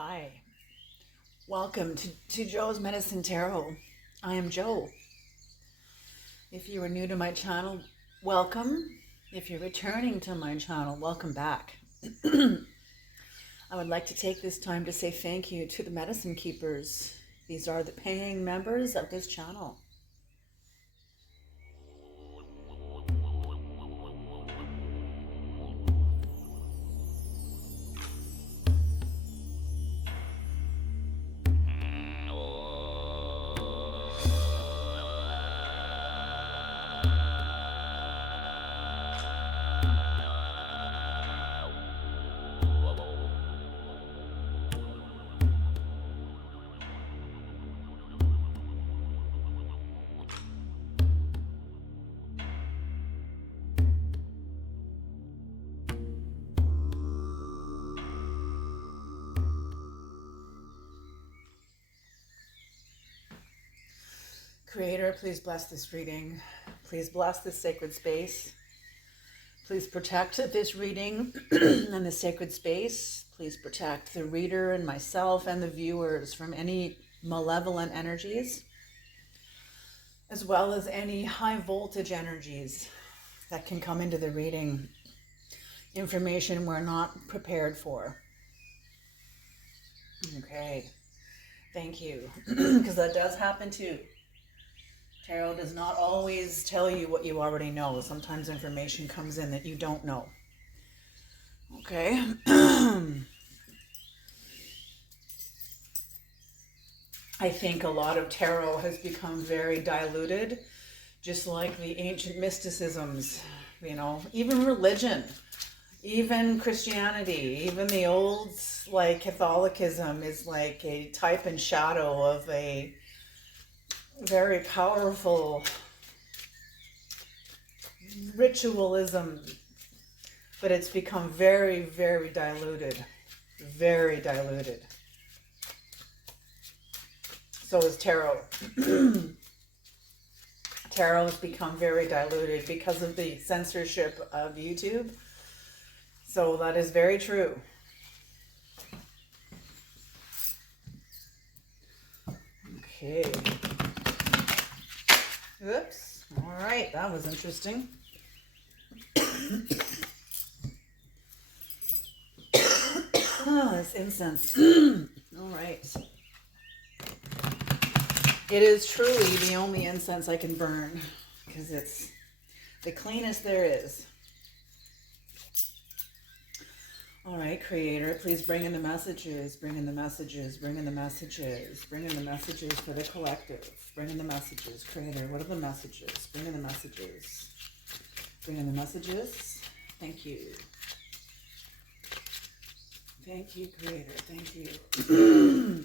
Hi, welcome to Joe's Medicine Tarot. I am Joe. If you are new to my channel, welcome. If you're returning to my channel, welcome back. I would like to take this time to say thank you to the medicine keepers. These are the paying members of this channel. Creator, please bless this reading. Please bless this sacred space. Please protect this reading and the sacred space. Please protect the reader and myself and the viewers from any malevolent energies, as well as any high voltage energies that can come into the reading. Information we're not prepared for. Okay, thank you, because that does happen too. Tarot does not always tell you what you already know. Sometimes information comes in that you don't know. Okay. I think a lot of tarot has become very diluted, just like the ancient mysticisms, even religion, even Christianity, even the old, like Catholicism is like a type and shadow of a very powerful ritualism, but it's become very, very diluted, very diluted. So is tarot. Tarot has become very diluted because of the censorship of YouTube. So that is very true. Okay. Oops. All right, that was interesting. Oh, this incense. All right. It is truly the only incense I can burn because it's the cleanest there is. All right, Creator, please bring in the messages, bring in the messages, bring in the messages, bring in the messages for the collective. Bring in the messages, Creator. What are the messages? Bring in the messages. Bring in the messages. Thank you. Thank you, Creator. Thank you.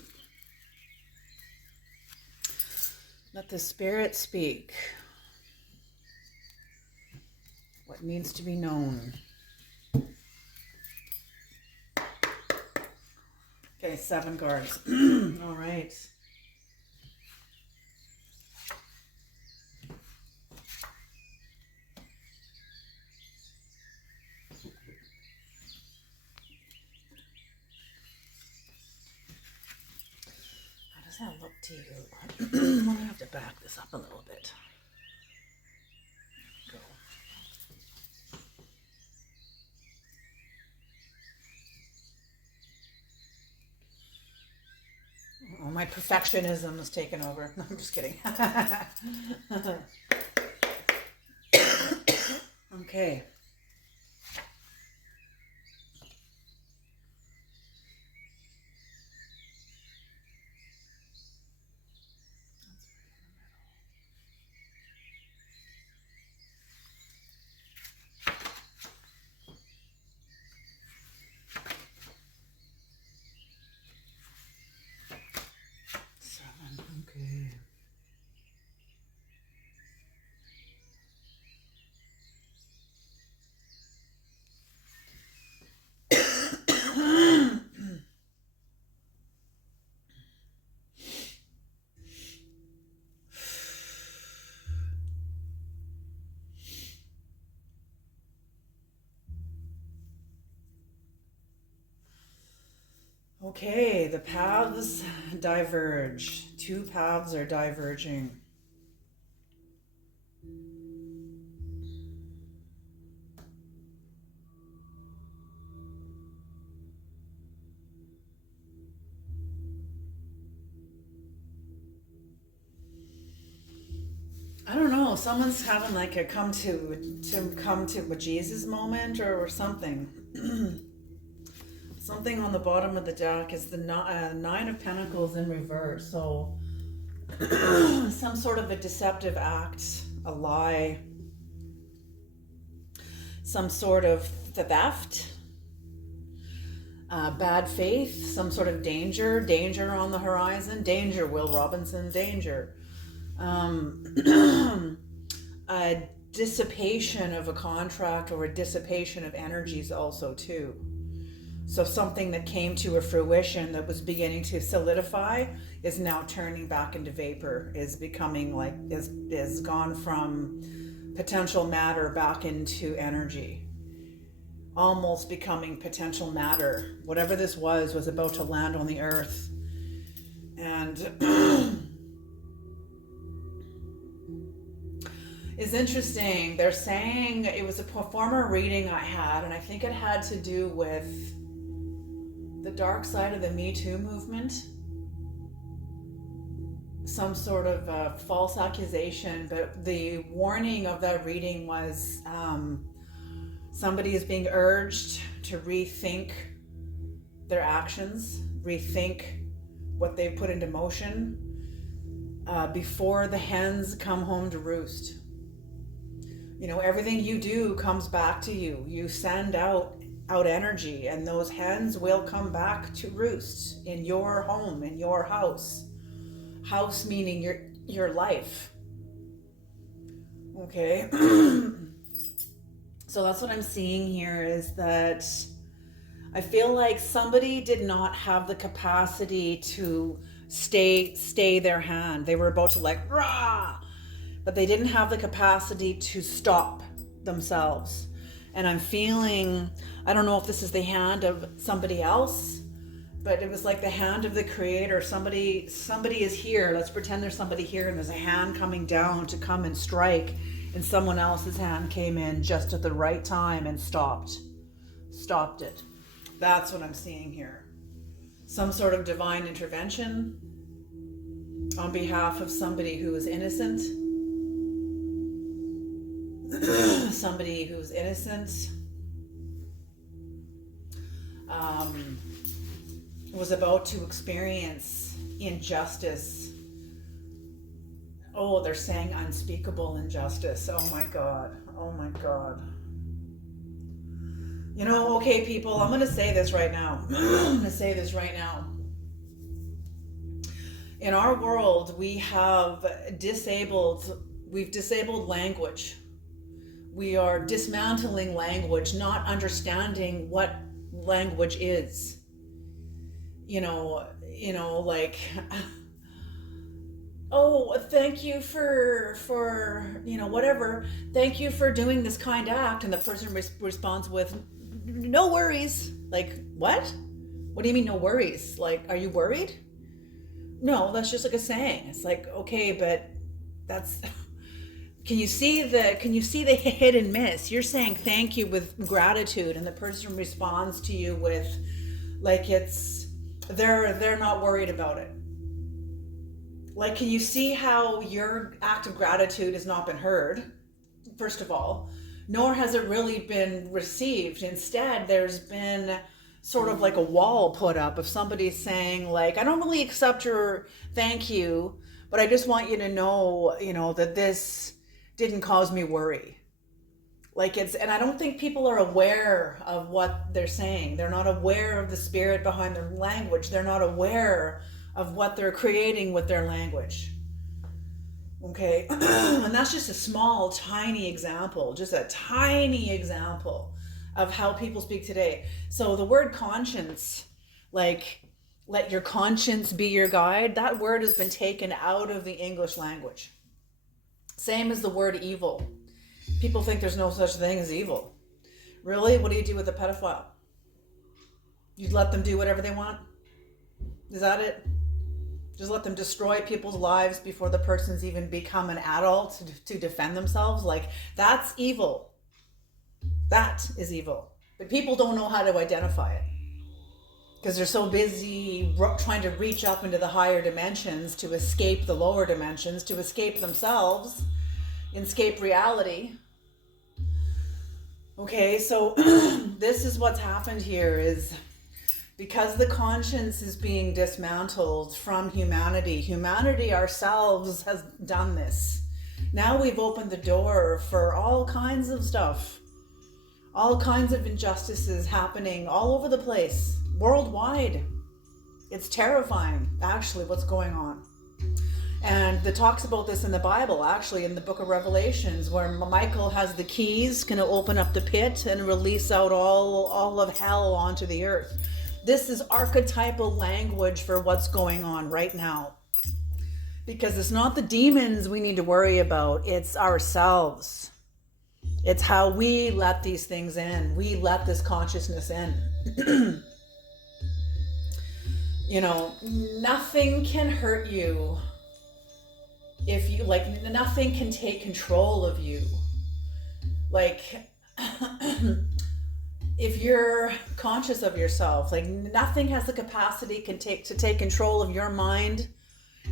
Let the Spirit speak. What needs to be known. Okay, 7 cards. All right. How does that look to you? I'm going to have to back this up a little bit. Go. Oh, my perfectionism is taken over. No, I'm just kidding. Okay. Okay. Okay, the paths diverge. Two paths are diverging. I don't know. Someone's having like a come to a Jesus moment or something. Something on the bottom of the deck is the Nine of Pentacles in reverse. So some sort of a deceptive act, a lie, some sort of theft, bad faith, some sort of danger on the horizon. Danger, Will Robinson, danger. A dissipation of a contract or a dissipation of energies also too. So something that came to a fruition that was beginning to solidify is now turning back into vapor, is becoming like, is gone from potential matter back into energy. Almost becoming potential matter. Whatever this was about to land on the earth. And it's interesting. They're saying it was a former reading I had, and I think it had to do with the dark side of the Me Too movement. Some sort of false accusation, but the warning of that reading was somebody is being urged to rethink their actions, rethink what they put into motion before the hens come home to roost. You know, everything you do comes back to you. You send out energy, and those hens will come back to roost in your home, in your house. House meaning your life. Okay. So that's what I'm seeing here, is that I feel like somebody did not have the capacity to stay their hand. They were about to like rah, but they didn't have the capacity to stop themselves. And I'm feeling, I don't know if this is the hand of somebody else, but it was like the hand of the creator. Somebody is here. Let's pretend there's somebody here, and there's a hand coming down to come and strike, and someone else's hand came in just at the right time and stopped it. That's what I'm seeing here. Some sort of divine intervention on behalf of somebody who is innocent. Somebody who's innocent was about to experience injustice. Oh, they're saying unspeakable injustice. Oh my God. Oh my God. You know, okay, people, I'm going to say this right now. I'm going to say this right now. In our world, we've disabled language. We are dismantling language, not understanding what language is. You know, like, oh, thank you for whatever. Thank you for doing this kind act. And the person responds with, no worries. Like, what? What do you mean no worries? Like, are you worried? No, that's just like a saying. It's like, okay, but that's... Can you see the hit and miss? You're saying thank you with gratitude, and the person responds to you with, like, they're not worried about it. Like, can you see how your act of gratitude has not been heard, first of all, nor has it really been received. Instead, there's been sort of like a wall put up of somebody saying, like, I don't really accept your thank you, but I just want you to know, that this didn't cause me worry. Like, and I don't think people are aware of what they're saying. They're not aware of the spirit behind their language. They're not aware of what they're creating with their language. Okay. And that's just a small, tiny example, just a tiny example of how people speak today. So the word conscience, like, let your conscience be your guide, that word has been taken out of the English language. Same as the word evil. People think there's no such thing as evil. Really? What do you do with a pedophile? You let them do whatever they want? Is that it? Just let them destroy people's lives before the person's even become an adult to defend themselves? Like, that's evil. That is evil. But people don't know how to identify it because they're so busy trying to reach up into the higher dimensions to escape the lower dimensions, to escape themselves, escape reality. Okay, so this is what's happened here is because the conscience is being dismantled from humanity. Humanity ourselves has done this. Now we've opened the door for all kinds of stuff. All kinds of injustices happening all over the place, worldwide. It's terrifying, actually, what's going on. And it talks about this in the Bible, actually, in the book of Revelations, where Michael has the keys, going to open up the pit and release out all of hell onto the earth. This is archetypal language for what's going on right now. Because it's not the demons we need to worry about, it's ourselves. It's how we let these things in. We let this consciousness in. You know, nothing can hurt you if you, like, nothing can take control of you. Like, if you're conscious of yourself, like, nothing has the capacity to take control of your mind.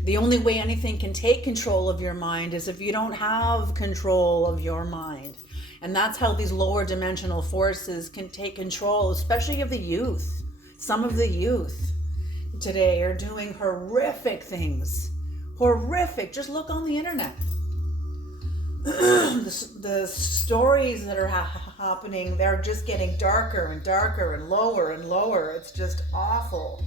The only way anything can take control of your mind is if you don't have control of your mind. And that's how these lower dimensional forces can take control, especially of the youth. Some of the youth today are doing horrific things. Horrific. Just look on the internet. The stories that are happening, they're just getting darker and darker and lower. It's just awful.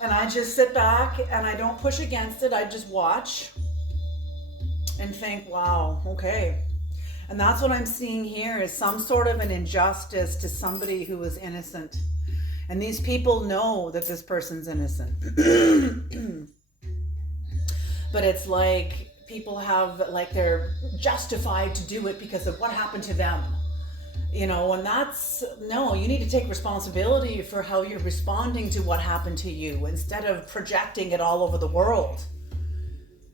And I just sit back and I don't push against it. I just watch and think, wow, okay. And that's what I'm seeing here is some sort of an injustice to somebody who is innocent. And these people know that this person's innocent. But it's like people have, like, they're justified to do it because of what happened to them. You know, and no, you need to take responsibility for how you're responding to what happened to you instead of projecting it all over the world.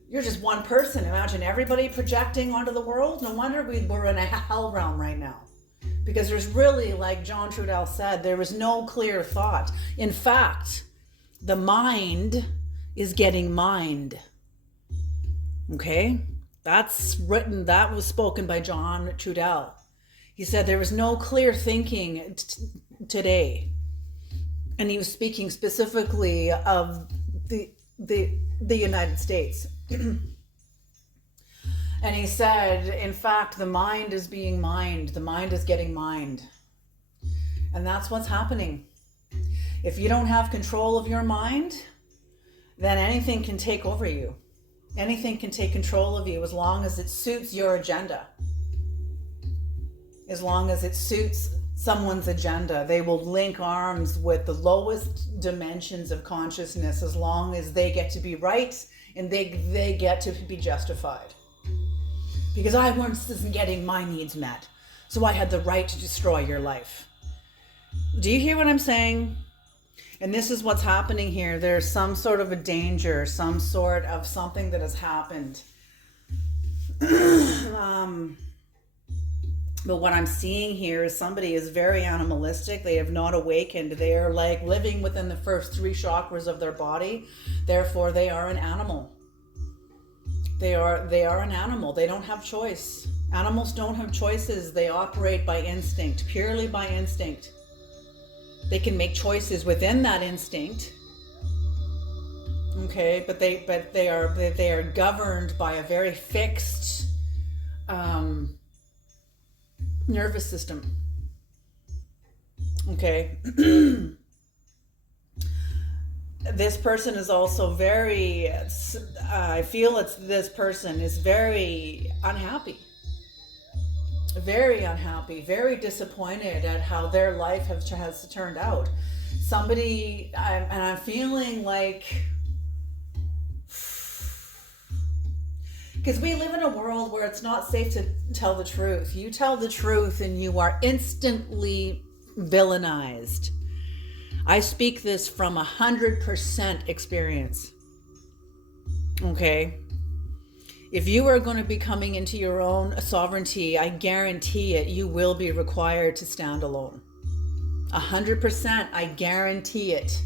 You're just one person. Imagine everybody projecting onto the world. No wonder we're in a hell realm right now. Because there's really, like John Trudell said, there was no clear thought. In fact, the mind is getting mined. Okay? That's written, that was spoken by John Trudell. He said there was no clear thinking today. And he was speaking specifically of the United States. And he said, in fact, the mind is being mined. The mind is getting mined. And that's what's happening. If you don't have control of your mind, then anything can take over you. Anything can take control of you as long as it suits your agenda. As long as it suits someone's agenda, they will link arms with the lowest dimensions of consciousness as long as they get to be right and they get to be justified. Because I wasn't getting my needs met, so I had the right to destroy your life. Do you hear what I'm saying? And this is what's happening here. There's some sort of a danger, some sort of something that has happened. But what I'm seeing here is somebody is very animalistic. They have not awakened. They are like living within the first 3 chakras of their body. Therefore, they are an animal. They are an animal. They don't have choice. Animals don't have choices. They operate by instinct, purely by instinct. They can make choices within that instinct. Okay, but they are governed by a very fixed nervous system. Okay. This person is also very, I feel this person is very unhappy, very disappointed at how their life has turned out. Somebody, and I'm feeling like, because we live in a world where it's not safe to tell the truth. You tell the truth and you are instantly villainized. I speak this from 100% experience. Okay? If you are going to be coming into your own sovereignty, I guarantee it, you will be required to stand alone. 100%, I guarantee it.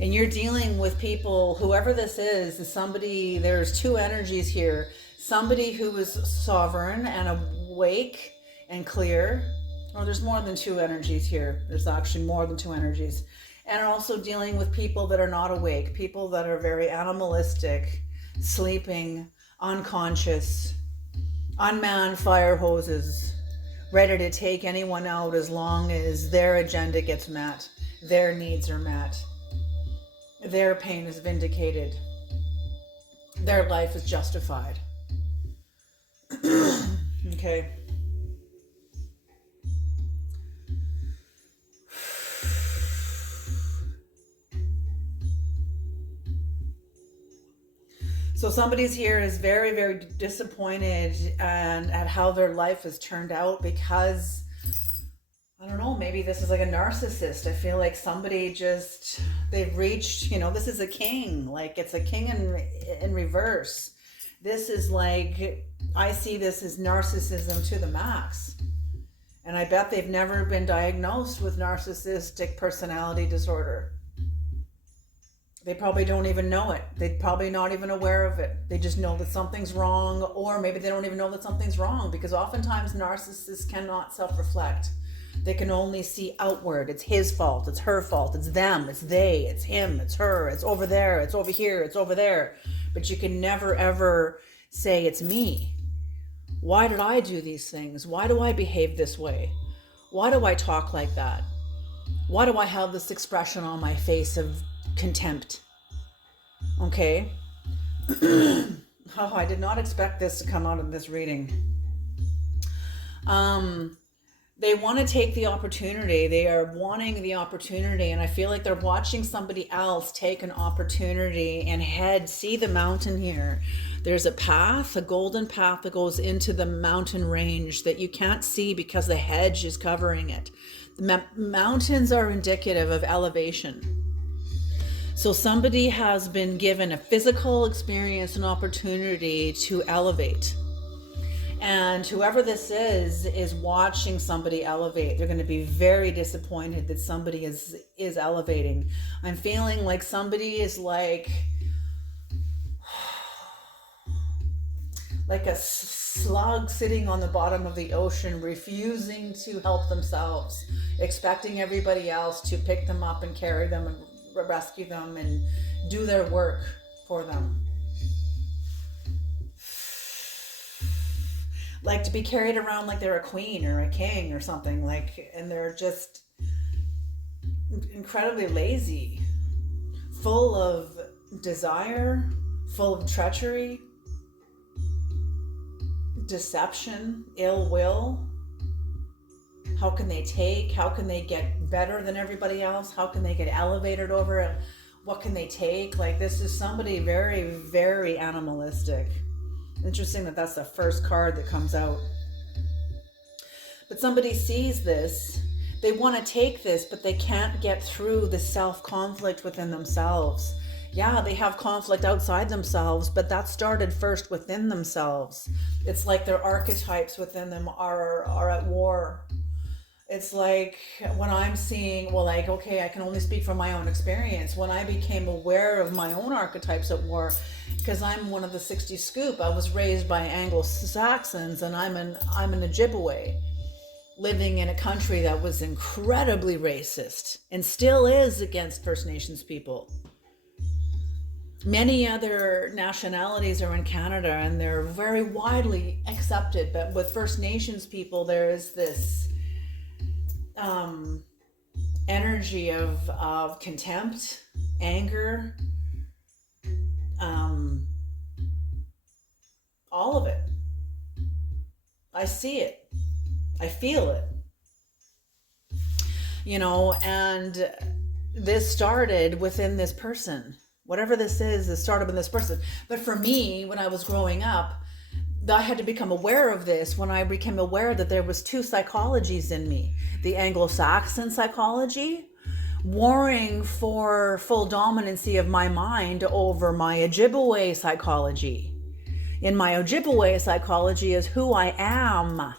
And you're dealing with people, whoever this is somebody, there's two energies here. Somebody who is sovereign and awake and clear. Oh, there's more than two energies here. There's actually more than two energies. And also dealing with people that are not awake, people that are very animalistic, sleeping, unconscious, unmanned fire hoses, ready to take anyone out as long as their agenda gets met, their needs are met, their pain is vindicated, their life is justified. Okay. So somebody's here is very, very disappointed and at how their life has turned out because, I don't know, maybe this is like a narcissist. I feel like somebody just, they've reached, this is a king. Like it's a king in reverse. This is like, I see this as narcissism to the max. And I bet they've never been diagnosed with narcissistic personality disorder. They probably don't even know it. They're probably not even aware of it. They just know that something's wrong, or maybe they don't even know that something's wrong, because oftentimes narcissists cannot self-reflect. They can only see outward. It's his fault, it's her fault, it's them, it's they, it's him, it's her, it's over there, it's over here, it's over there. But you can never ever say it's me. Why did I do these things? Why do I behave this way? Why do I talk like that? Why do I have this expression on my face of contempt? Okay. Oh, I did not expect this to come out of this reading. They want to take the opportunity. They are wanting the opportunity, and I feel like they're watching somebody else take an opportunity and see the mountain here. There's a path, a golden path that goes into the mountain range that you can't see because the hedge is covering it. The mountains are indicative of elevation. So somebody has been given a physical experience, an opportunity to elevate. And whoever this is watching somebody elevate. They're going to be very disappointed that somebody is elevating. I'm feeling like somebody is like a slug sitting on the bottom of the ocean, refusing to help themselves, expecting everybody else to pick them up and carry them and rescue them and do their work for them. Like to be carried around like they're a queen or a king or something, like, and they're just incredibly lazy, full of desire, full of treachery, deception, ill will. How can they take? How can they get better than everybody else? How can they get elevated over it? What can they take? Like, this is somebody very, very animalistic. Interesting that that's the first card that comes out. But somebody sees this. They want to take this, but they can't get through the self-conflict within themselves. Yeah, they have conflict outside themselves, but that started first within themselves. It's like their archetypes within them are at war. It's like when I'm seeing, okay, I can only speak from my own experience. When I became aware of my own archetypes at war, because I'm one of the 60 scoop, I was raised by Anglo-Saxons, and I'm an Ojibwe, living in a country that was incredibly racist and still is against First Nations people. Many other nationalities are in Canada and they're very widely accepted, but with First Nations people, there is this energy of contempt, anger, all of it. I see it. I feel it. And this started within this person. Whatever this is, it started with this person. But for me, when I was growing up, I had to become aware of this when I became aware that there was two psychologies in me. The Anglo-Saxon psychology, warring for full dominancy of my mind over my Ojibwe psychology. In my Ojibwe psychology is who I am.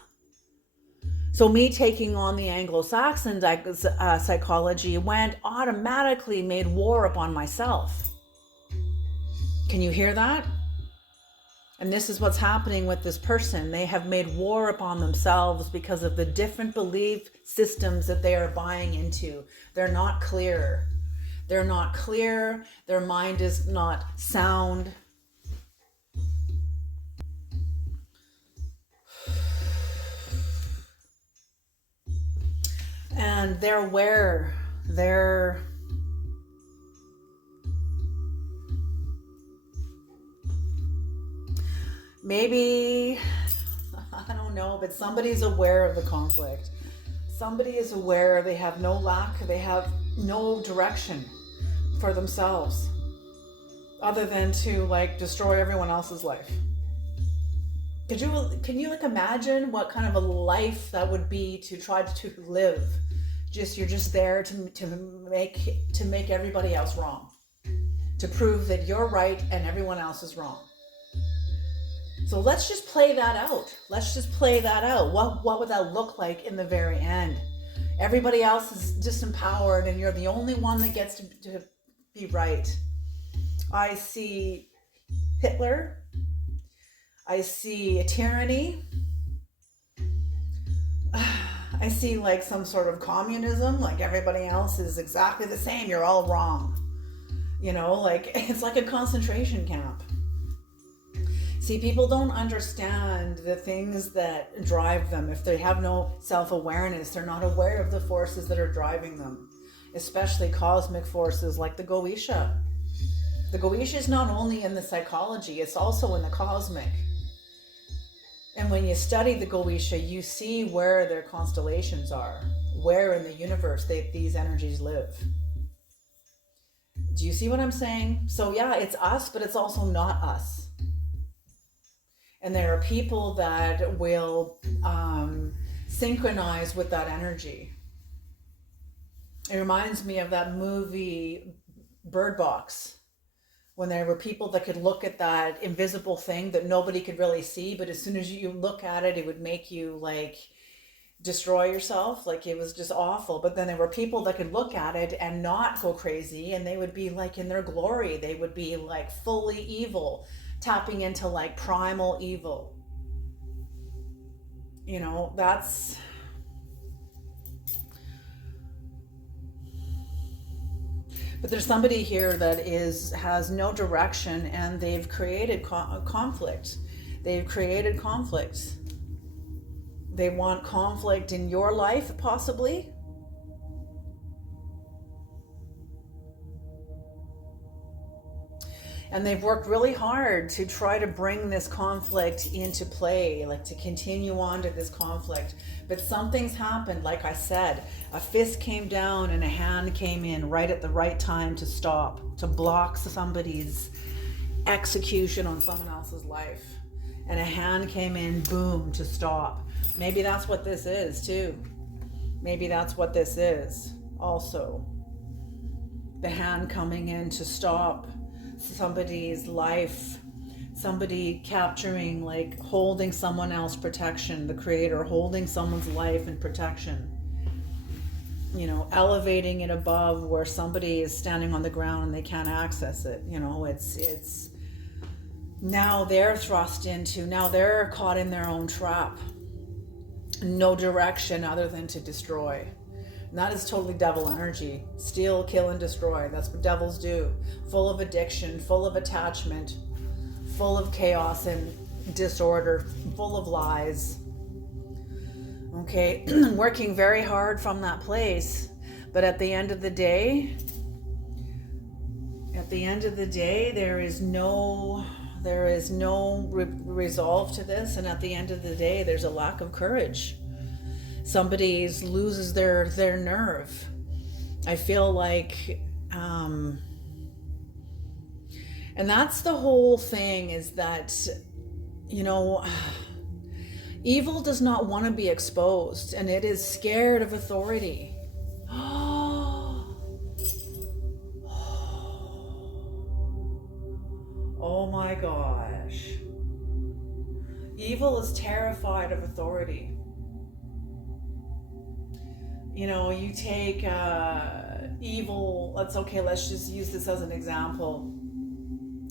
So me taking on the Anglo-Saxon psychology automatically made war upon myself. Can you hear that? And this is what's happening with this person. They have made war upon themselves because of the different belief systems that they are buying into. They're not clear. They're not clear. Their mind is not sound. And they're aware. They're maybe, I don't know, but somebody's aware of the conflict. Somebody is aware they have no lack, they have no direction for themselves other than to like destroy everyone else's life. Can you like imagine what kind of a life that would be to try to live? You're just there to make everybody else wrong, to prove that you're right and everyone else is wrong. So let's just play that out. What would that look like in the very end? Everybody else is disempowered and you're the only one that gets to be right. I see Hitler. I see a tyranny. I see like some sort of communism, like everybody else is exactly the same. You're all wrong. Like it's like a concentration camp. See, people don't understand the things that drive them. If they have no self-awareness, they're not aware of the forces that are driving them, especially cosmic forces like the Goetia. The Goetia is not only in the psychology, it's also in the cosmic. And when you study the Goetia, you see where their constellations are, where in the universe these energies live. Do you see what I'm saying? So yeah, it's us, but it's also not us. And there are people that will synchronize with that energy. It reminds me of that movie Bird Box, when there were people that could look at that invisible thing that nobody could really see, but as soon as you look at it, it would make you like destroy yourself. Like it was just awful. But then there were people that could look at it and not go crazy, and they would be like in their glory. They would be like fully evil, tapping into like primal evil. That's but there's somebody here that has no direction, and they've created conflict. They've created conflict. They want conflict in your life, possibly. And they've worked really hard to try to bring this conflict into play, like to continue on to this conflict. But something's happened, like I said, a fist came down and a hand came in right at the right time to stop, to block somebody's execution on someone else's life. And a hand came in, boom, to stop. Maybe that's what this is too. Maybe that's what this is also. The hand coming in to stop somebody's life, somebody capturing, like holding someone else protection, the creator holding someone's life and protection, elevating it above where somebody is standing on the ground and they can't access it. It's now they're thrust into, now they're caught in their own trap, no direction other than to destroy. And that is totally devil energy. Steal, kill, and destroy. That's what devils do. Full of addiction, full of attachment, full of chaos and disorder, full of lies. Okay, working very hard from that place. But at the end of the day, there is no resolve to this. And at the end of the day, there's a lack of courage. Somebody loses their nerve. I feel like, and that's the whole thing, is that you know, evil does not want to be exposed, and it is scared of authority. Oh my gosh. Evil is terrified of authority. You know, you take evil, let's just use this as an example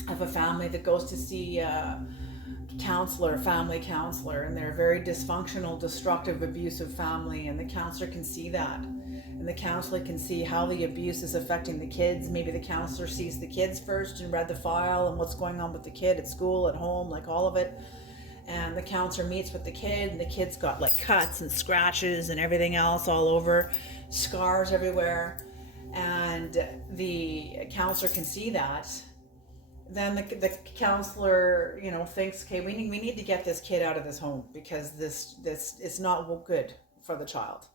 of a family that goes to see family counselor, and they're a very dysfunctional, destructive, abusive family, and the counselor can see that. And the counselor can see how the abuse is affecting the kids. Maybe the counselor sees the kids first and read the file and what's going on with the kid at school, at home, like all of it. And the counselor meets with the kid, and the kid's got like cuts and scratches and everything else all over, scars everywhere. And the counselor can see that. Then the counselor, you know, thinks, okay, we need to get this kid out of this home because this is not good for the child.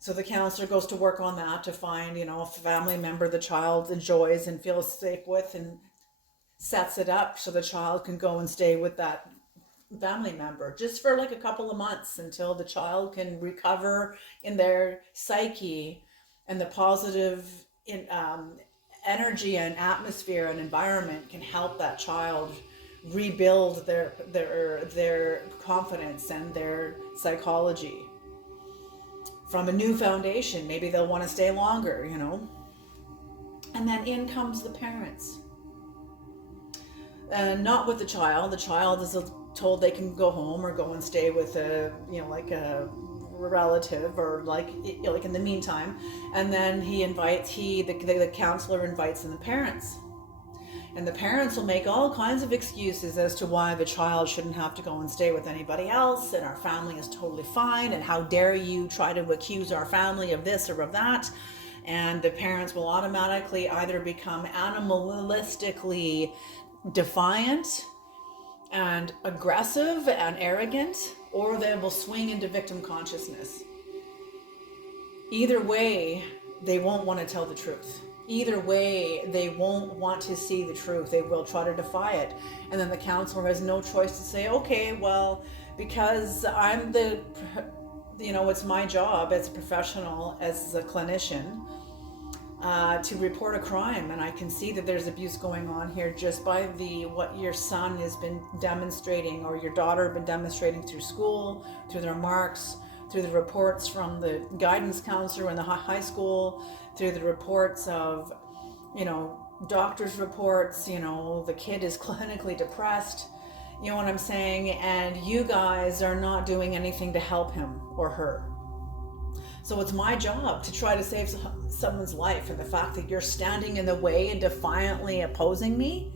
So the counselor goes to work on that to find, you know, a family member the child enjoys and feels safe with, and sets it up so the child can go and stay with that family member just for like a couple of months until the child can recover in their psyche, and the positive energy and atmosphere and environment can help that child rebuild their confidence and their psychology from a new foundation. Maybe they'll want to stay longer, you know. And then in comes the parents, not with the child. The child is told they can go home or go and stay with a, you know, like a relative, or like in the meantime. And then the counselor invites in the parents, and the parents will make all kinds of excuses as to why the child shouldn't have to go and stay with anybody else, and our family is totally fine, and how dare you try to accuse our family of this or of that. And the parents will automatically either become animalistically defiant and aggressive and arrogant, or they will swing into victim consciousness. Either way, they won't want to tell the truth. Either way, they won't want to see the truth. They will try to defy it. And then the counselor has no choice to say, okay, well, because I'm it's my job as a professional, as a clinician, to report a crime, and I can see that there's abuse going on here just by what your son has been demonstrating, or your daughter have been demonstrating through school, through their marks, through the reports from the guidance counselor in the high school, through the reports of, you know, doctor's reports. You know, the kid is clinically depressed, you know what I'm saying, and you guys are not doing anything to help him or her. So it's my job to try to save someone's life, and the fact that you're standing in the way and defiantly opposing me,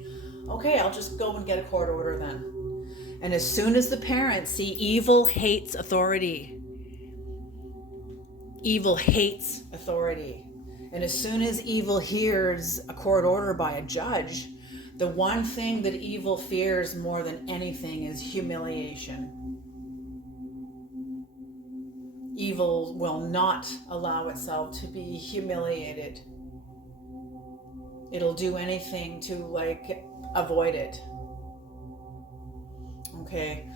okay, I'll just go and get a court order then. And as soon as the parents see evil hates authority, evil hates authority, and as soon as evil hears a court order by a judge, the one thing that evil fears more than anything is humiliation. Evil will not allow itself to be humiliated. It'll do anything to avoid it. Okay.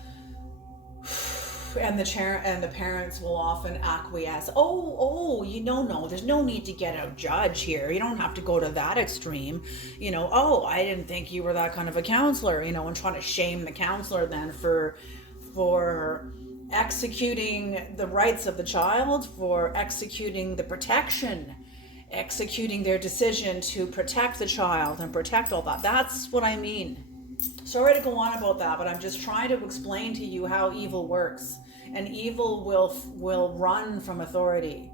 And the parents will often acquiesce. No, there's no need to get a judge here. You don't have to go to that extreme. You know, I didn't think you were that kind of a counselor, you know, and trying to shame the counselor then for executing the rights of the child, for executing the protection, executing their decision to protect the child and protect all that. That's what I mean. Sorry to go on about that, but I'm just trying to explain to you how evil works. And evil will run from authority.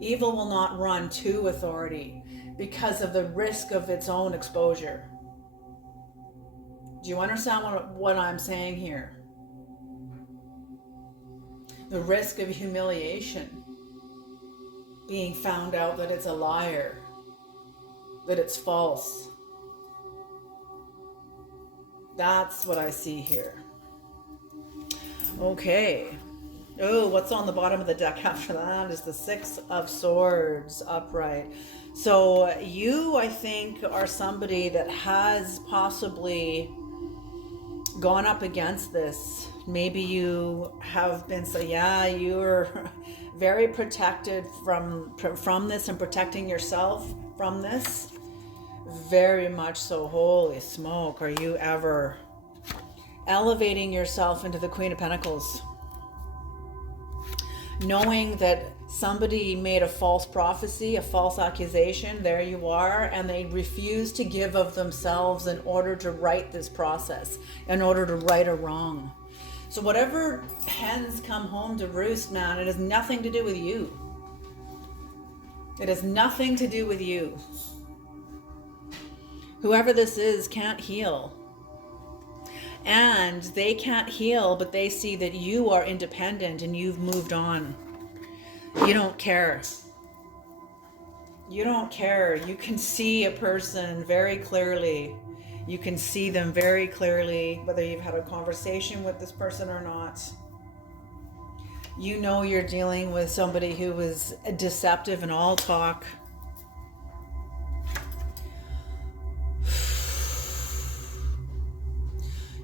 Evil will not run to authority because of the risk of its own exposure. Do you understand what I'm saying here? The risk of humiliation, being found out that it's a liar, that it's false. That's what I see here. Okay. Oh, what's on the bottom of the deck after that is the Six of Swords upright. So you, I think, are somebody that has possibly gone up against this. Maybe you have been, so yeah, you're very protected from this and protecting yourself from this. Very much so. Holy smoke, are you ever elevating yourself into the Queen of Pentacles? Knowing that somebody made a false prophecy, a false accusation, there you are, and they refuse to give of themselves in order to right this process, in order to right a wrong. So whatever hens come home to roost, man, it has nothing to do with you. It has nothing to do with you. Whoever this is can't heal. And they can't heal, but they see that you are independent and you've moved on. You don't care. You don't care. You can see a person very clearly. You can see them very clearly, whether you've had a conversation with this person or not. You know you're dealing with somebody who is deceptive and all talk.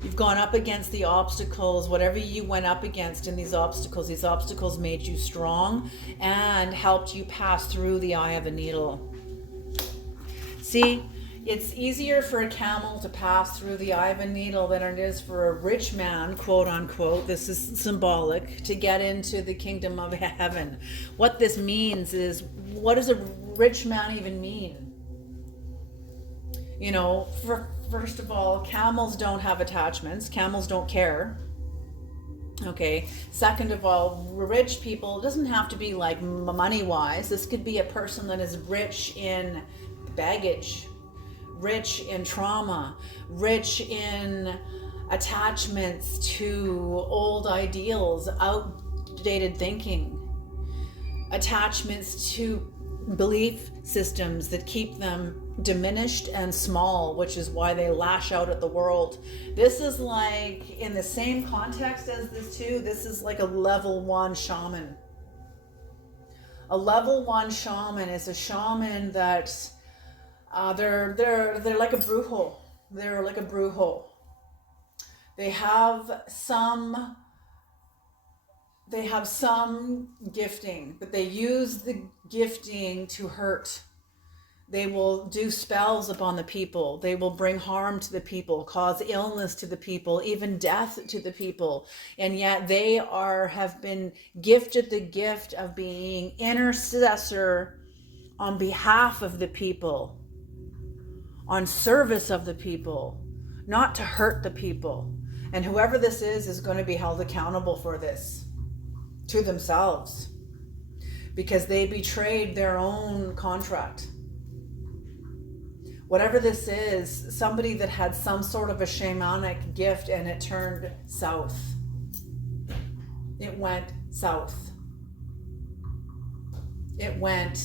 You've gone up against the obstacles. Whatever you went up against in these obstacles made you strong and helped you pass through the eye of a needle. See, it's easier for a camel to pass through the eye of a needle than it is for a rich man, quote unquote, this is symbolic, to get into the kingdom of heaven. What this means is, what does a rich man even mean? You know, first of all, camels don't have attachments. Camels don't care. Okay. Second of all, rich people, it doesn't have to be like money-wise. This could be a person that is rich in baggage, rich in trauma, rich in attachments to old ideals, outdated thinking, attachments to belief systems that keep them diminished and small, which is why they lash out at the world. This is like, in the same context as this too, this is like a level 1 shaman. A level 1 shaman is a shaman that they're like a brujo. They're like a brujo. They have some gifting, but they use the gifting to hurt. They will do spells upon the people. They will bring harm to the people, cause illness to the people, even death to the people. And yet they have been gifted the gift of being intercessor on behalf of the people, on service of the people, not to hurt the people. And whoever this is going to be held accountable for this to themselves, because they betrayed their own contract. Whatever this is, somebody that had some sort of a shamanic gift and it turned south. It went south. It went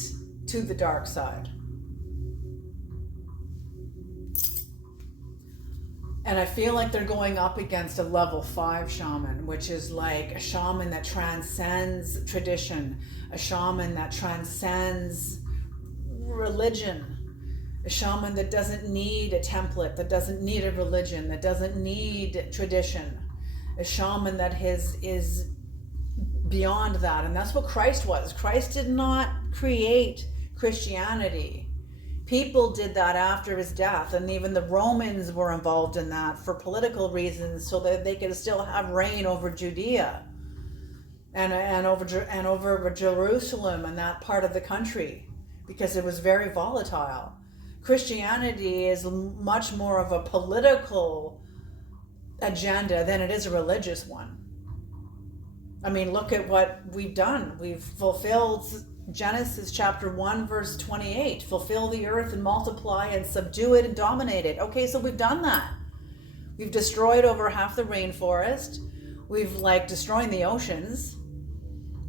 to the dark side. And I feel like they're going up against a level 5 shaman, which is like a shaman that transcends tradition, a shaman that transcends religion, a shaman that doesn't need a template, that doesn't need a religion, that doesn't need tradition, a shaman that is beyond that. And that's what Christ was. Christ did not create Christianity. People did that after his death, and even the Romans were involved in that for political reasons, so that they could still have reign over Judea and over Jerusalem and that part of the country, because it was very volatile. Christianity is much more of a political agenda than it is a religious one. I mean, look at what we've done. We've fulfilled Genesis chapter 1 verse 28. Fulfill the earth and multiply and subdue it and dominate it. Okay, so we've done that. We've destroyed over half the rainforest. We've destroying the oceans.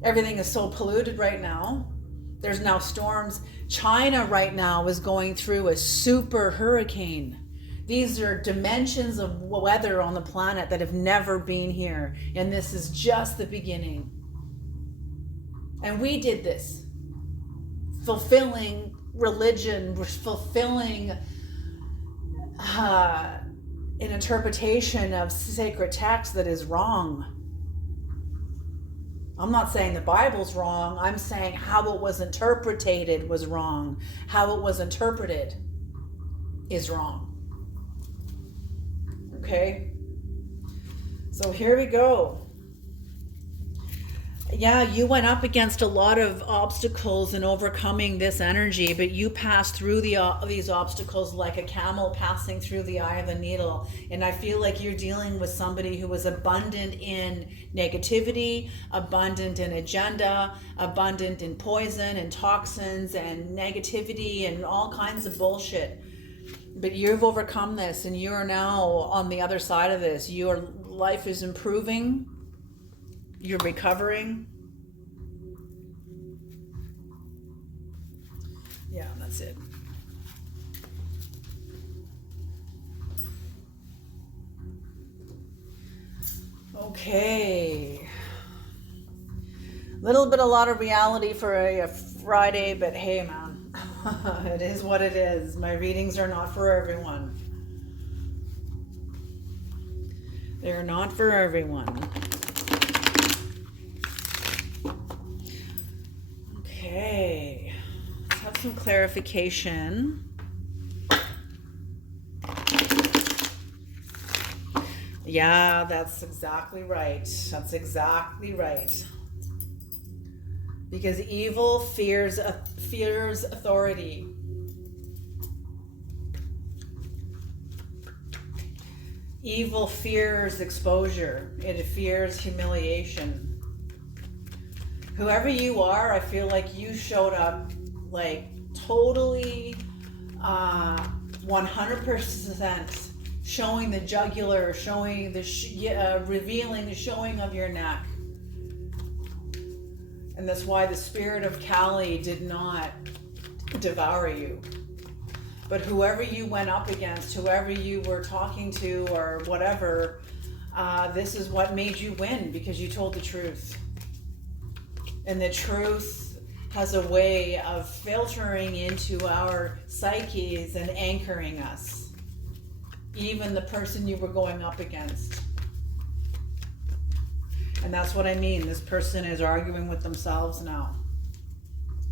Everything is so polluted right now. There's now storms. China right now is going through a super hurricane. These are dimensions of weather on the planet that have never been here. And this is just the beginning. And we did this. Fulfilling religion, fulfilling an interpretation of sacred text that is wrong. I'm not saying the Bible's wrong. I'm saying how it was interpreted was wrong. How it was interpreted is wrong. Okay? So here we go. Yeah, you went up against a lot of obstacles in overcoming this energy, but you passed through these obstacles like a camel passing through the eye of the needle. And I feel like you're dealing with somebody who was abundant in negativity, abundant in agenda, abundant in poison and toxins and negativity and all kinds of bullshit. But you've overcome this, and you're now on the other side of this. Your life is improving. You're recovering. Yeah, that's it. Okay. A lot of reality for a Friday, but hey, man, it is what it is. My readings are not for everyone. They're not for everyone. Okay. Let's have some clarification. Yeah, that's exactly right. That's exactly right. Because evil fears authority. Evil fears exposure. It fears humiliation. Whoever you are, I feel like you showed up like totally 100% showing the jugular, showing the revealing the showing of your neck. And that's why the spirit of Kali did not devour you. But whoever you went up against, whoever you were talking to or whatever, this is what made you win, because you told the truth. And the truth has a way of filtering into our psyches and anchoring us. Even the person you were going up against. And that's what I mean. This person is arguing with themselves now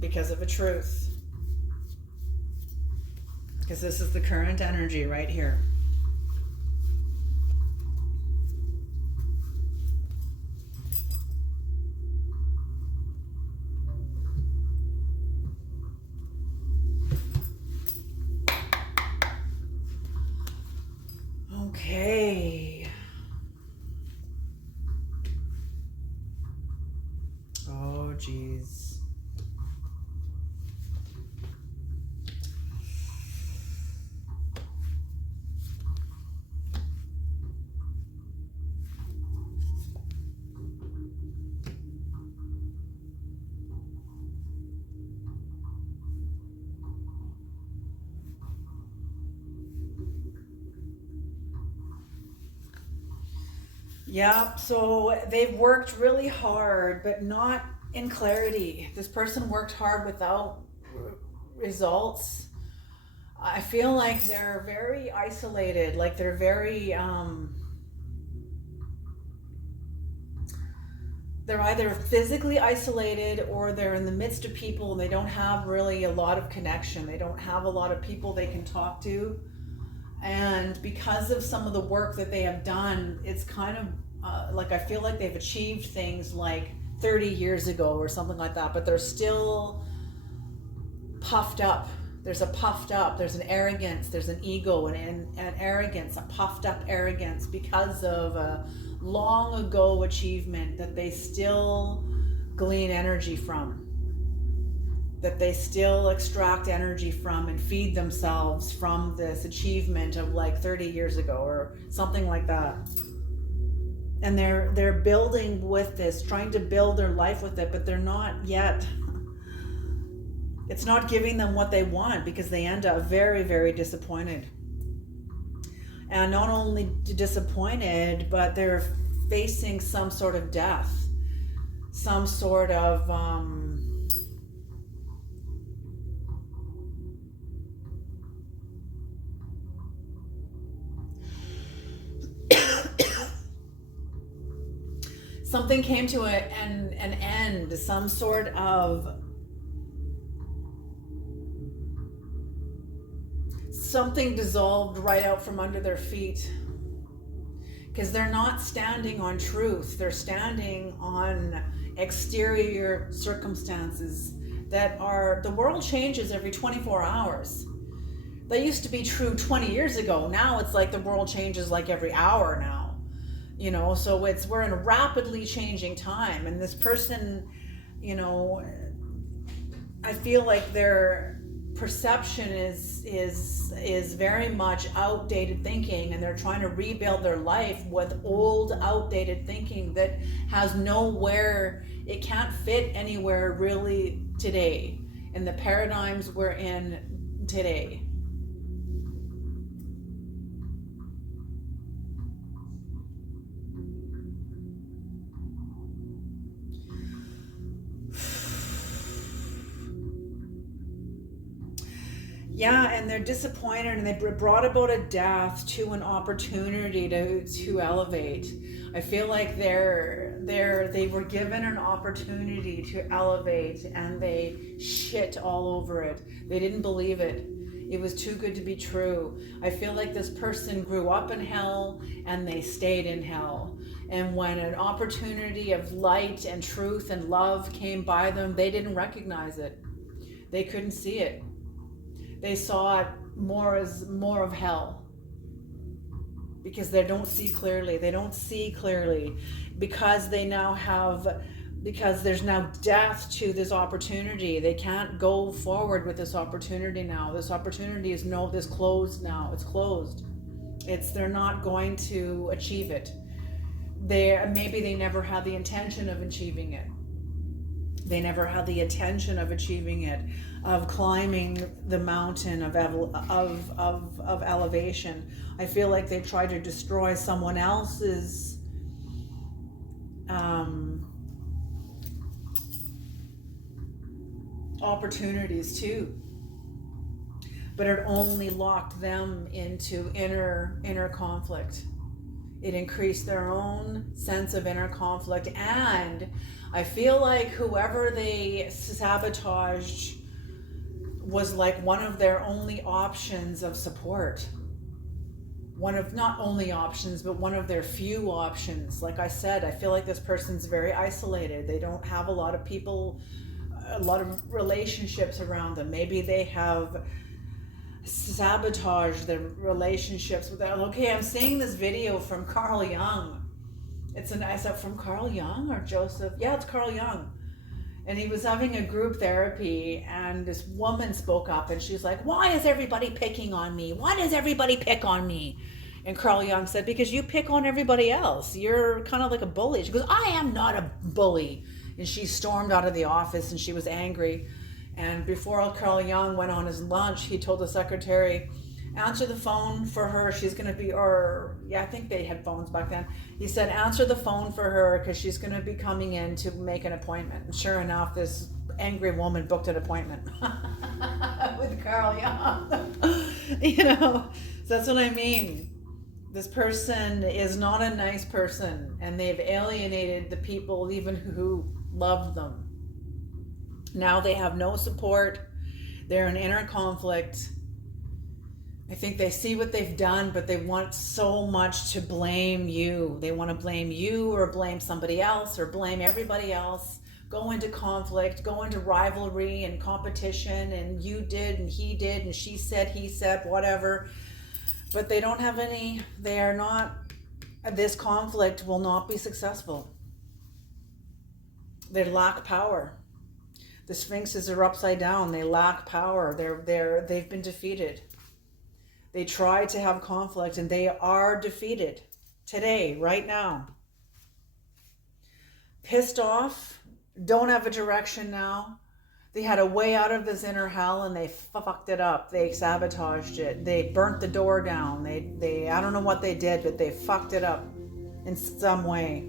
because of a truth. Because this is the current energy right here. Okay. Oh, geez. Yeah, so they've worked really hard, but not in clarity. This person worked hard without results. I feel like they're very isolated, like they're very, they're either physically isolated or they're in the midst of people and they don't have really a lot of connection. They don't have a lot of people they can talk to. And because of some of the work that they have done, it's kind of like I feel like they've achieved things like 30 years ago or something like that, but they're still puffed up. There's an arrogance, there's an ego and an arrogance, a puffed up arrogance because of a long ago achievement that they still glean energy from, that they still extract energy from and feed themselves from this achievement of like 30 years ago or something like that. And they're building with this, trying to build their life with it, but they're not yet. It's not giving them what they want because they end up very, very disappointed. And not only disappointed, but they're facing some sort of death, some sort of something came to an end, some sort of something dissolved right out from under their feet, because they're not standing on truth. They're standing on exterior circumstances that are, the world changes every 24 hours. That used to be true 20 years ago. Now it's like the world changes like every hour now, you know. So we're in a rapidly changing time, and this person, you know, I feel like their perception is very much outdated thinking, and they're trying to rebuild their life with old outdated thinking that has nowhere, it can't fit anywhere really today in the paradigms we're in today. Yeah, and they're disappointed, and they brought about a death to an opportunity to elevate. I feel like they were given an opportunity to elevate, and they shit all over it. They didn't believe it. It was too good to be true. I feel like this person grew up in hell and they stayed in hell. And when an opportunity of light and truth and love came by them, they didn't recognize it. They couldn't see it. They saw it more as more of hell, because they don't see clearly. They don't see clearly because because there's now death to this opportunity. They can't go forward with this opportunity now. This opportunity is closed now. It's closed. They're not going to achieve it. Maybe they never had the intention of achieving it. They never had the intention of achieving it, of climbing the mountain of elevation. I feel like they tried to destroy someone else's opportunities too, but it only locked them into inner conflict. It increased their own sense of inner conflict, and I feel like whoever they sabotaged was like one of their only options of support. One of, not only options, but one of their few options. Like I said, I feel like this person's very isolated. They don't have a lot of people, a lot of relationships around them. Maybe they have sabotaged their relationships with them. Okay, I'm seeing this video from Carl Jung. Is that from Carl Jung or Joseph? Yeah, it's Carl Jung. And he was having a group therapy, and this woman spoke up, and she's like, why is everybody picking on me? Why does everybody pick on me? And Carl Jung said, because you pick on everybody else. You're kind of like a bully. She goes, I am not a bully. And she stormed out of the office, and she was angry. And before Carl Jung went on his lunch, he told the secretary, answer the phone for her. She's going to be, I think they had phones back then. He said, answer the phone for her because she's going to be coming in to make an appointment. And sure enough, this angry woman booked an appointment with Carl Jung. You know, so that's what I mean. This person is not a nice person, and they've alienated the people even who loved them. Now they have no support. They're in inner conflict. I think they see what they've done, but they want so much to blame you. They want to blame you or blame somebody else or blame everybody else. Go into conflict, go into rivalry and competition, and you did and he did and she said, he said, whatever. But they don't have this conflict will not be successful. They lack power. The sphinxes are upside down. They lack power. They've been defeated. They try to have conflict, and they are defeated today, right now. Pissed off, don't have a direction now. They had a way out of this inner hell, and they fucked it up. They sabotaged it. They burnt the door down. They I don't know what they did, but they fucked it up in some way.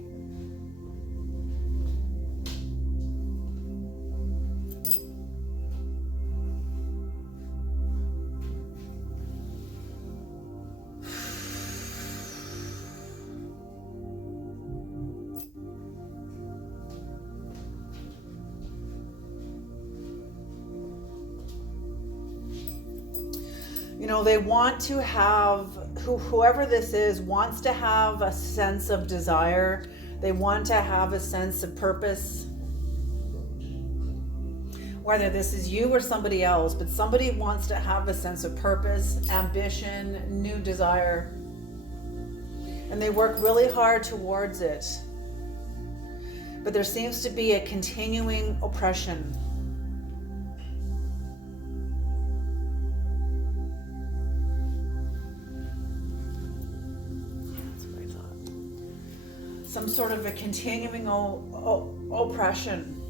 They want to have, whoever this is wants to have a sense of desire. They want to have a sense of purpose. Whether this is you or somebody else, but somebody wants to have a sense of purpose, ambition, new desire. And they work really hard towards it. But there seems to be a continuing oppression. That's what I thought. Some sort of a continuing oppression.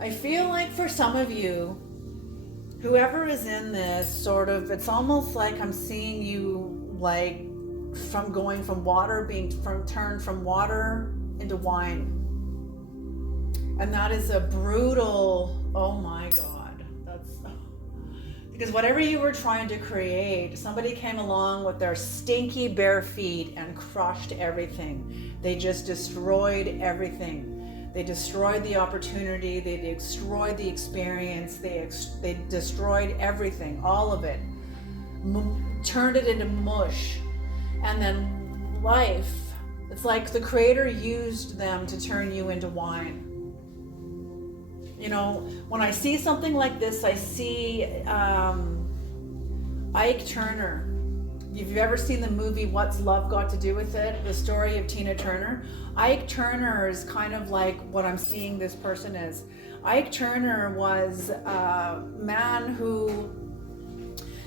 I feel like for some of you, whoever is in this sort of, it's almost like I'm seeing you like from going from water, turned from water into wine. And that is a brutal, oh my God, because whatever you were trying to create, somebody came along with their stinky bare feet and crushed everything. They just destroyed everything. They destroyed the opportunity, they destroyed the experience, they destroyed everything, all of it. Turned it into mush. And then life, it's like the Creator used them to turn you into wine. When I see something like this, I see Ike Turner. If you've ever seen the movie What's Love Got to Do with It, the story of Tina Turner, Ike Turner is kind of like what I'm seeing this person is. Ike Turner was a man who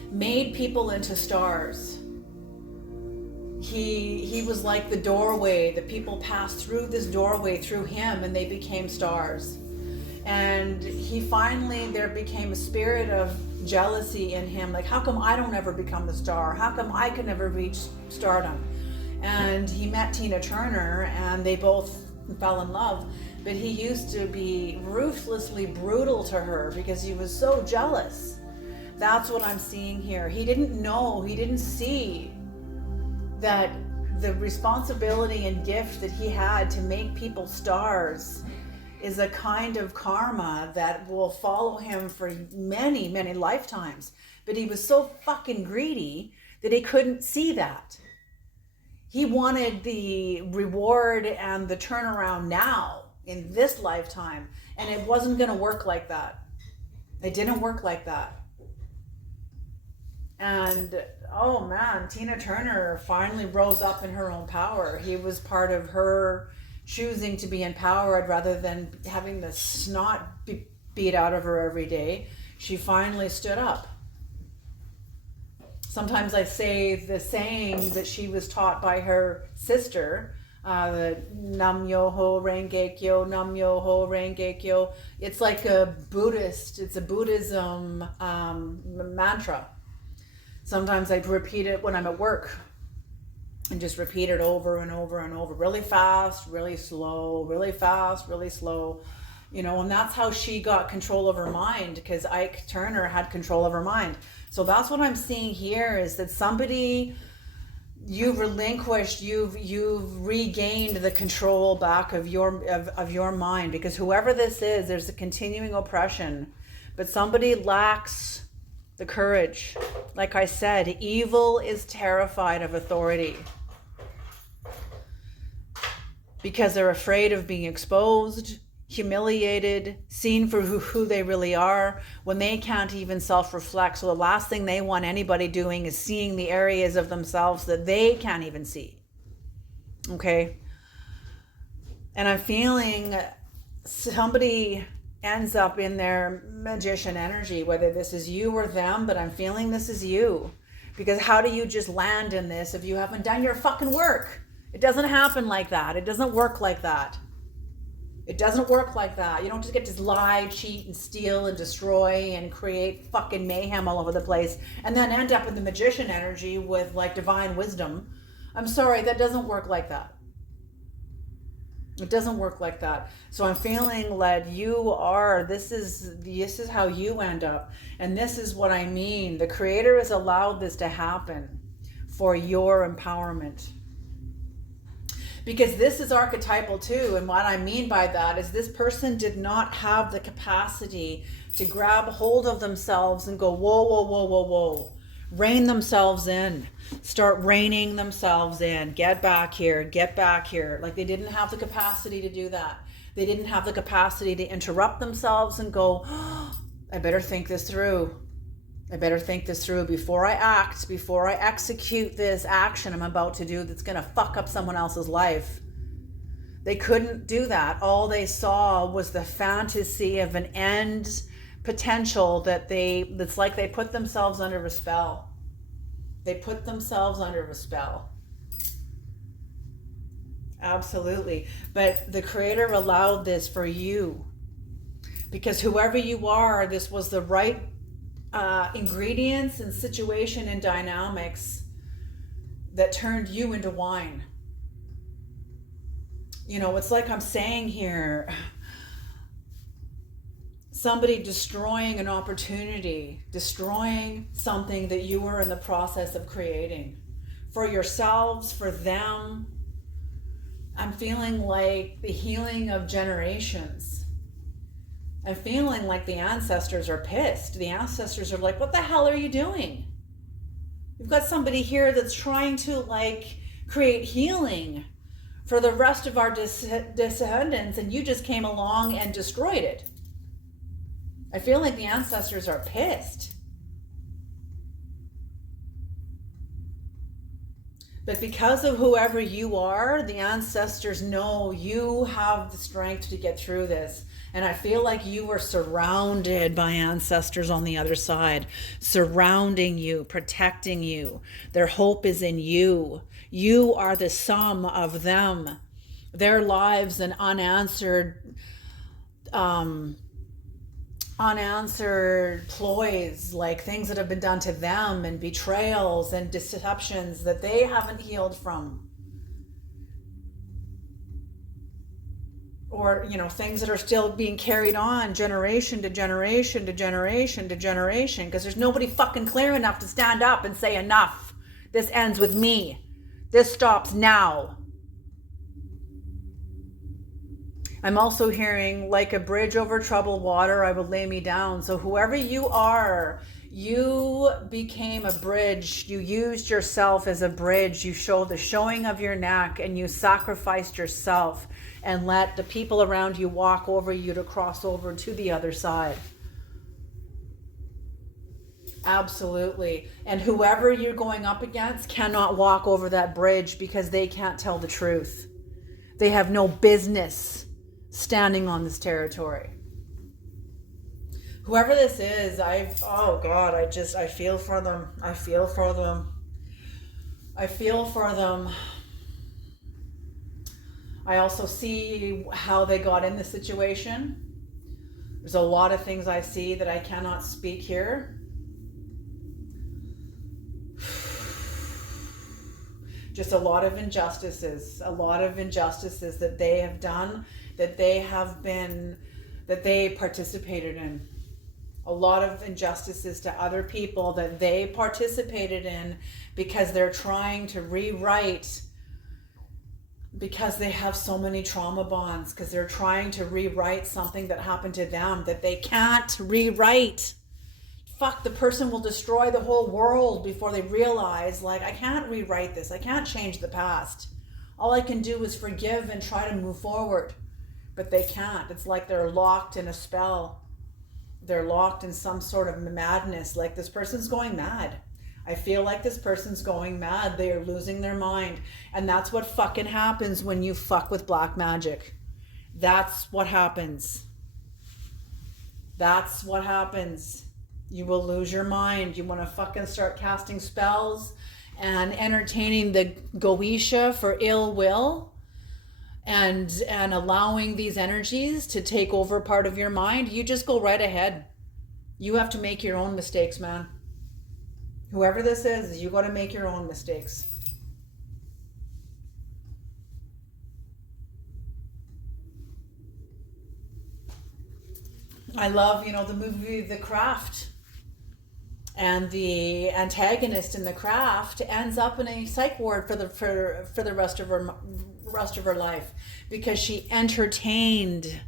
made people into stars. He was like the doorway. The people passed through this doorway through him and they became stars. And there became a spirit of jealousy in him. Like, how come I don't ever become the star? How come I can never reach stardom? And he met Tina Turner and they both fell in love. But he used to be ruthlessly brutal to her because he was so jealous. That's what I'm seeing here. He didn't see that the responsibility and gift that he had to make people stars is a kind of karma that will follow him for many, many lifetimes. But he was so fucking greedy that he couldn't see that. He wanted the reward and the turnaround now in this lifetime. And it wasn't going to work like that. It didn't work like that. And oh man, Tina Turner finally rose up in her own power. He was part of her choosing to be empowered rather than having the snot beat out of her every day. She finally stood up. Sometimes I say the saying that she was taught by her sister, the Nam Myoho Renge Kyo, Nam Myoho Renge Kyo. It's like it's a Buddhism mantra. Sometimes I repeat it when I'm at work and just repeat it over and over and over, really fast, really slow, really fast, really slow. And that's how she got control of her mind, because Ike Turner had control of her mind. So that's what I'm seeing here, is that somebody, you've relinquished, you've regained the control back of your mind, because whoever this is, there's a continuing oppression, but somebody lacks the courage. Like I said, evil is terrified of authority because they're afraid of being exposed, humiliated, seen for who they really are, when they can't even self-reflect. So the last thing they want anybody doing is seeing the areas of themselves that they can't even see. Okay? And I'm feeling somebody ends up in their magician energy, whether this is you or them, but I'm feeling this is you. Because how do you just land in this if you haven't done your fucking work? It doesn't happen like that. It doesn't work like that. It doesn't work like that. You don't just get to lie, cheat, and steal, and destroy, and create fucking mayhem all over the place, and then end up in the magician energy with like divine wisdom. I'm sorry, that doesn't work like that. It doesn't work like that. So I'm feeling that this is how you end up. And this is what I mean. The Creator has allowed this to happen for your empowerment. Because this is archetypal too. And what I mean by that is this person did not have the capacity to grab hold of themselves and go, whoa, whoa, whoa, whoa, whoa. Rein themselves in. Start reining themselves in. Get back here. Get back here. Like, they didn't have the capacity to do that. They didn't have the capacity to interrupt themselves and go, oh, I better think this through. I better think this through before I act, before I execute this action I'm about to do that's going to fuck up someone else's life. They couldn't do that. All they saw was the fantasy of an end potential that's like they put themselves under a spell. They put themselves under a spell. Absolutely. But the Creator allowed this for you. Because whoever you are, this was the right ingredients and situation and dynamics that turned you into wine. You know, it's like I'm saying here, somebody destroying an opportunity, destroying something that you were in the process of creating. For yourselves, for them. I'm feeling like the healing of generations. I'm feeling like the ancestors are pissed. The ancestors are like, what the hell are you doing? You've got somebody here that's trying to like create healing for the rest of our descendants, and you just came along and destroyed it. I feel like the ancestors are pissed. But because of whoever you are, the ancestors know you have the strength to get through this. And I feel like you are surrounded by ancestors on the other side, surrounding you, protecting you. Their hope is in you. You are the sum of them, their lives and unanswered ploys, like things that have been done to them, and betrayals and deceptions that they haven't healed from. Or, you know, things that are still being carried on generation to generation to generation to generation, because there's nobody fucking clear enough to stand up and say enough. This ends with me. This stops now. I'm also hearing, like a bridge over troubled water, I will lay me down. So whoever you are, you became a bridge. You used yourself as a bridge. You showed the showing of your neck, and you sacrificed yourself and let the people around you walk over you to cross over to the other side. Absolutely. And whoever you're going up against cannot walk over that bridge because they can't tell the truth. They have no business standing on this territory. Whoever this is, I feel for them. I feel for them. I feel for them. I also see how they got in the situation. There's a lot of things I see that I cannot speak here. Just a lot of injustices that they have done, that they participated in. A lot of injustices to other people that they participated in because they're trying to rewrite, because they have so many trauma bonds, because they're trying to rewrite something that happened to them that they can't rewrite. Fuck, the person will destroy the whole world before they realize, like, I can't rewrite this. I can't change the past. All I can do is forgive and try to move forward. But they can't. It's like they're locked in a spell. They're locked in some sort of madness. Like, this person's going mad. I feel like this person's going mad. They are losing their mind. And that's what fucking happens when you fuck with black magic. That's what happens. That's what happens. You will lose your mind. You want to fucking start casting spells and entertaining the Goetia for ill will and allowing these energies to take over part of your mind. You just go right ahead. You have to make your own mistakes, man. Whoever this is, you got to make your own mistakes. I love, the movie The Craft. And the antagonist in the craft ends up in a psych ward for the rest of her life, because she entertained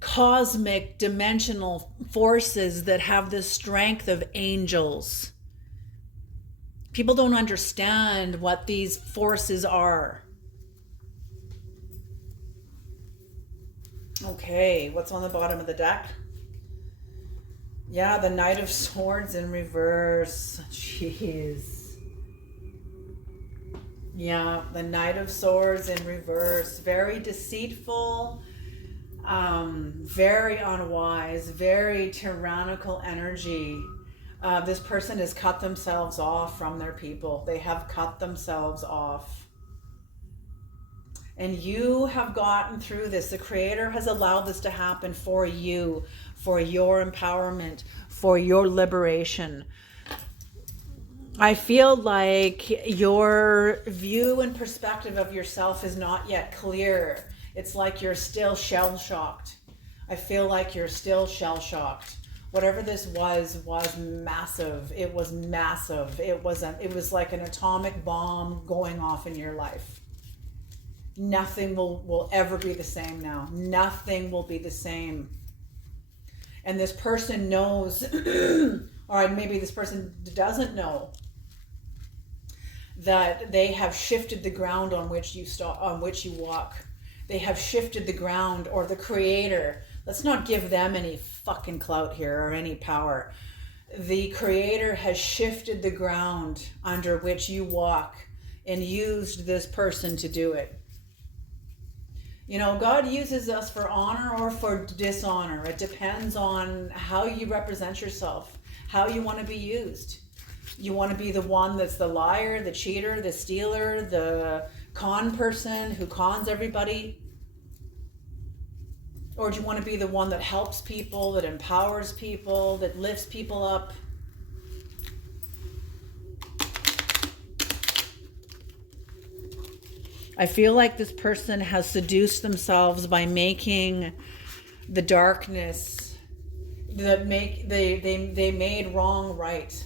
cosmic dimensional forces that have the strength of angels. People don't understand what these forces are. Okay, what's on the bottom of the deck? Yeah, the Knight of Swords in reverse. Jeez. Yeah, the Knight of Swords in reverse. Very deceitful, very unwise, very tyrannical energy. This person has cut themselves off from their people. They have cut themselves off. And you have gotten through this. The Creator has allowed this to happen for you, for your empowerment, for your liberation. I feel like your view and perspective of yourself is not yet clear. It's like you're still shell-shocked. I feel like you're still shell-shocked. Whatever this was massive. It was massive. It was like an atomic bomb going off in your life. Nothing will ever be the same now. Nothing will be the same. And this person knows, or maybe this person doesn't know, that they have shifted the ground on which you walk. They have shifted the ground, or the Creator. Let's not give them any fucking clout here or any power. The Creator has shifted the ground under which you walk and used this person to do it. You know, God uses us for honor or for dishonor. It depends on how you represent yourself, how you want to be used. You want to be the one that's the liar, the cheater, the stealer, the con person who cons everybody? Or do you want to be the one that helps people, that empowers people, that lifts people up? I feel like this person has seduced themselves by making the darkness that they made wrong right.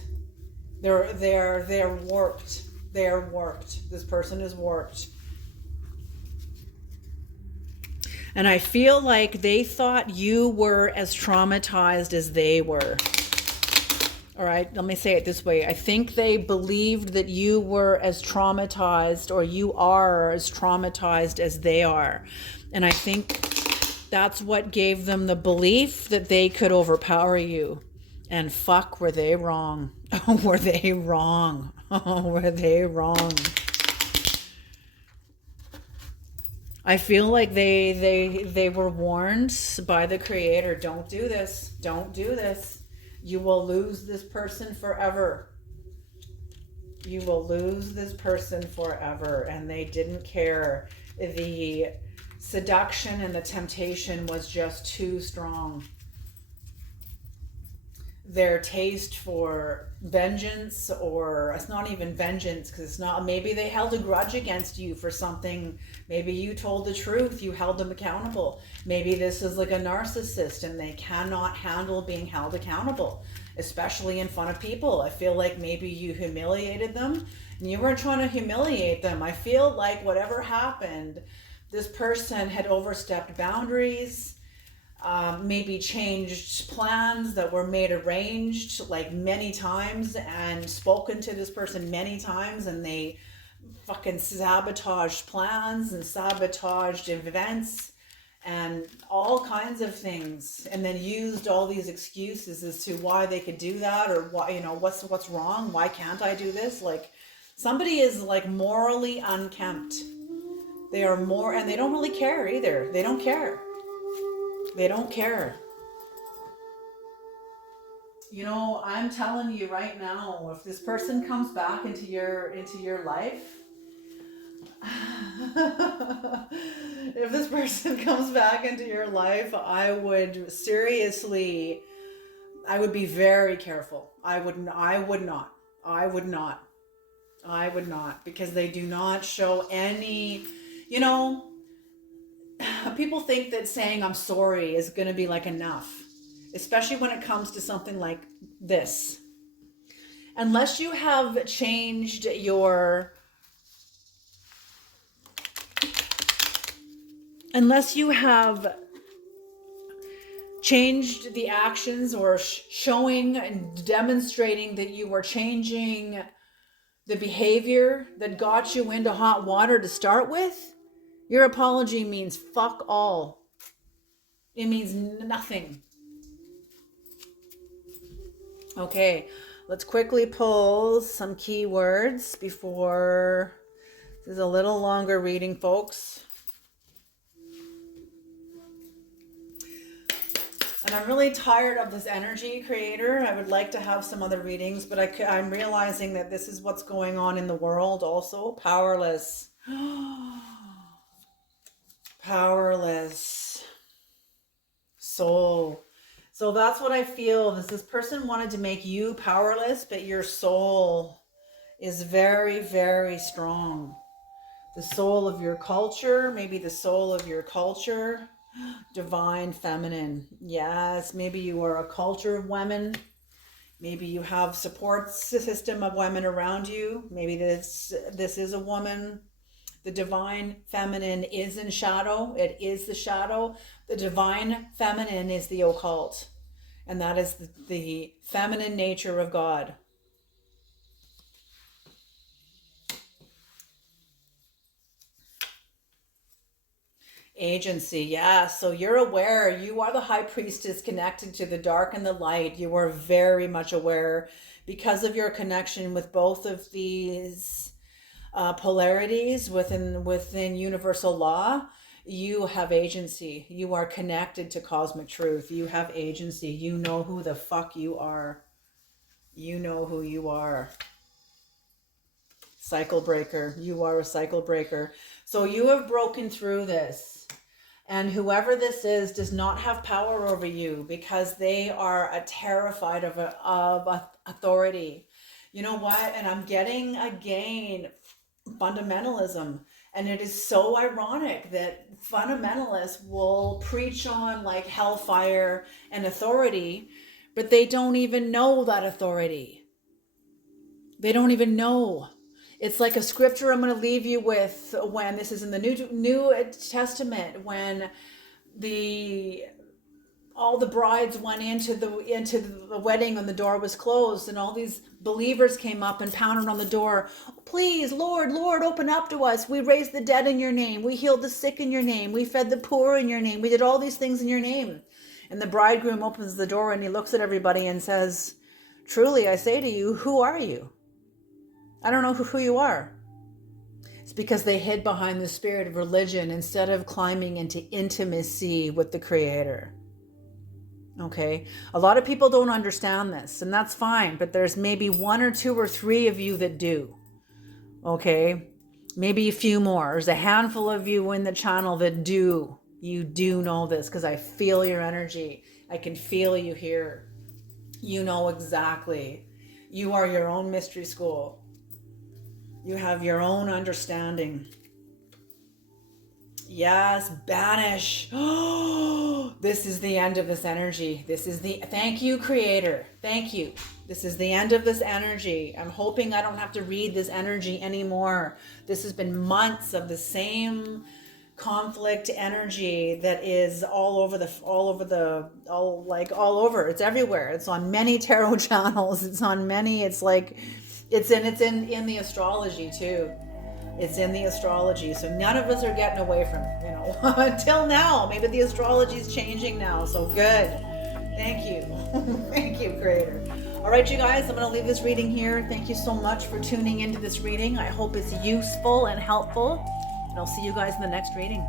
They're warped. They're warped. This person is warped. And I feel like they thought you were as traumatized as they were. All right, let me say it this way. I think they believed that you were as traumatized, or you are as traumatized as they are. And I think that's what gave them the belief that they could overpower you. And fuck, were they wrong. Oh, were they wrong. Oh, were they wrong. I feel like they were warned by the Creator. Don't do this. Don't do this. You will lose this person forever. You will lose this person forever. And they didn't care. The seduction and the temptation was just too strong. Their taste for vengeance, or it's not even vengeance, because it's not, maybe they held a grudge against you for something. Maybe you told the truth, you held them accountable. Maybe this is like a narcissist and they cannot handle being held accountable, especially in front of people. I feel like maybe you humiliated them and you weren't trying to humiliate them. I feel like whatever happened, this person had overstepped boundaries, maybe changed plans that were made arranged like many times, and spoken to this person many times, and they fucking sabotaged plans and sabotaged events and all kinds of things, and then used all these excuses as to why they could do that, or why, you know, what's wrong, why can't I do this? Like, somebody is like morally unkempt. They are more, and they don't really care either. They don't care. They don't care. You know, I'm telling you right now, if this person comes back into your life, if this person comes back into your life, I would be very careful. I would not, because they do not show any, you know, people think that saying I'm sorry is going to be like enough, especially when it comes to something like this. unless you have changed your, unless you have changed the actions or showing and demonstrating that you are changing the behavior that got you into hot water to start with, your apology means fuck all. It means nothing. Okay, let's quickly pull some keywords before, this is a little longer reading, folks. And I'm really tired of this energy, creator. I would like to have some other readings, but I'm realizing that this is what's going on in the world also. Powerless. Powerless. Soul. So that's what I feel. This person wanted to make you powerless, but your soul is very, very strong. The soul of your culture, maybe the soul of your culture. Divine feminine. Yes, maybe you are a culture of women. Maybe you have support system of women around you. Maybe this is a woman. The divine feminine is in shadow. It is the shadow. The divine feminine is the occult. And that is the feminine nature of God. Agency, yeah. So you're aware. You are the high priestess connected to the dark and the light. You are very much aware because of your connection with both of these polarities within universal law. You have agency. You are connected to cosmic truth. You have agency. You know who the fuck you are. You know who you are. Cycle breaker. You are a cycle breaker. So you have broken through this. And whoever this is does not have power over you because they are terrified of authority. You know what? And I'm getting again fundamentalism. And it is so ironic that fundamentalists will preach on like hellfire and authority, but they don't even know that authority. They don't even know. It's like a scripture I'm going to leave you with when this is in the New Testament, when all the brides went into the wedding and the door was closed, and all these believers came up and pounded on the door. Please, Lord, open up to us. We raised the dead in your name. We healed the sick in your name. We fed the poor in your name. We did all these things in your name. And the bridegroom opens the door and he looks at everybody and says, truly, I say to you, who are you? I don't know who you are. It's because they hid behind the spirit of religion instead of climbing into intimacy with the Creator. Okay? A lot of people don't understand this, and that's fine, but there's maybe 1 or 2 or 3 of you that do. Okay? Maybe a few more. There's a handful of you in the channel that do. You do know this because I feel your energy. I can feel you here. You know exactly. You are your own mystery school. You have your own understanding. Yes, banish. Oh, this is the end of this energy. Thank you, Creator. Thank you. This is the end of this energy. I'm hoping I don't have to read this energy anymore. This has been months of the same conflict energy that is all over. It's everywhere. It's on many tarot channels. It's on many. It's like, it's in the astrology too. It's in the astrology. So none of us are getting away from it, until now. Maybe the astrology is changing now. So good. Thank you. Thank you, Creator. All right, you guys, I'm going to leave this reading here. Thank you so much for tuning into this reading. I hope it's useful and helpful. And I'll see you guys in the next reading.